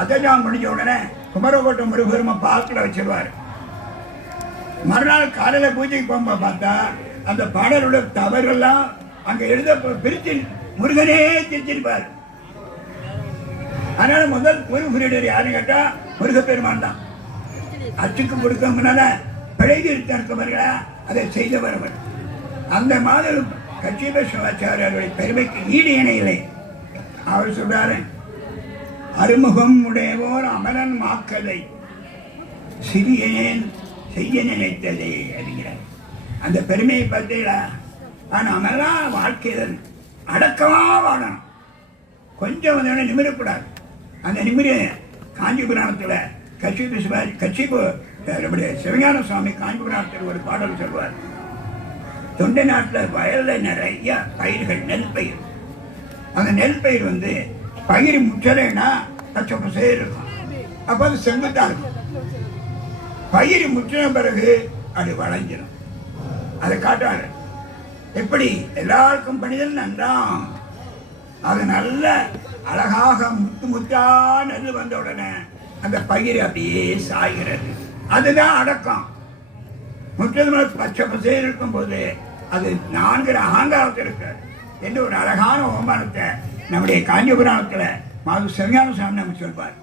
அதான் முடிஞ்ச உடனே குமரகோட்டை முருகருமா பாக்கில் வச்சிருவார். மறுநாள் காலையில பூஜைக்கு போகும்போது பார்த்தா அந்த பாடலோட தவறுலாம் அங்க எழுத பிரிச்சு முருகனே திரிச்சிருப்பார். அதனால முதல் முருகர் யாருன்னு கேட்டா முருகப்பெருமான் தான். அச்சுக்கு கொடுக்க முன்னால பிழைதி இருக்கவர்களா அதை செய்தவர் அவர். அந்த மாதிரி கச்சிப சிவாச்சாரியர்களுடைய பெருமைக்கு ஈடு இணையில்லை. அவர் சொல்றாரு, அறுமுகம் உடையவோர் அமரன் மாக்கதை சிறியேன் செய்ய நினைத்ததே அப்படிங்கிறார். அந்த பெருமையை பார்த்தீங்களா? நம்மெல்லாம் வாழ்க்கையில் அடக்கமா வாழணும். கொஞ்சம் வந்து நிமிரக்கூடாது. அந்த நிமிர காஞ்சி புராணத்தில் கச்சிபு சிவஞான சுவாமி காஞ்சி புராணத்தில் ஒரு பாடல் சொல்வார். தொண்டை நாட்டில் வயலில் நிறைய பயிர்கள், நெல் பயிர். அந்த நெல் பயிர் வந்து பயிர் முற்றலைன்னா பச்சை பசேர் இருக்கும். அப்போ அது செங்குத்தா இருக்கும். பயிர் முற்றின பிறகு அது வளைஞ்சிடும். அதை காட்டாரு. எப்படி எல்லாருக்கும் பணிதல் நன்றாம். அது நல்ல அழகாக முத்து முத்தா நெல் வந்த உடனே அந்த பயிர் அப்படியே சாய்கிறது. அதுதான் அடக்கம். முற்றது பச்சை பசேர் இருக்கும் போது அது நான்கிற அகங்காரத்தில் இருக்கு என்று ஒரு அழகான ஓமானத்தை நம்முடைய காஞ்சி புராணத்தில் மாது சிவஞான சுவாமி நமக்கு சொல்வார்.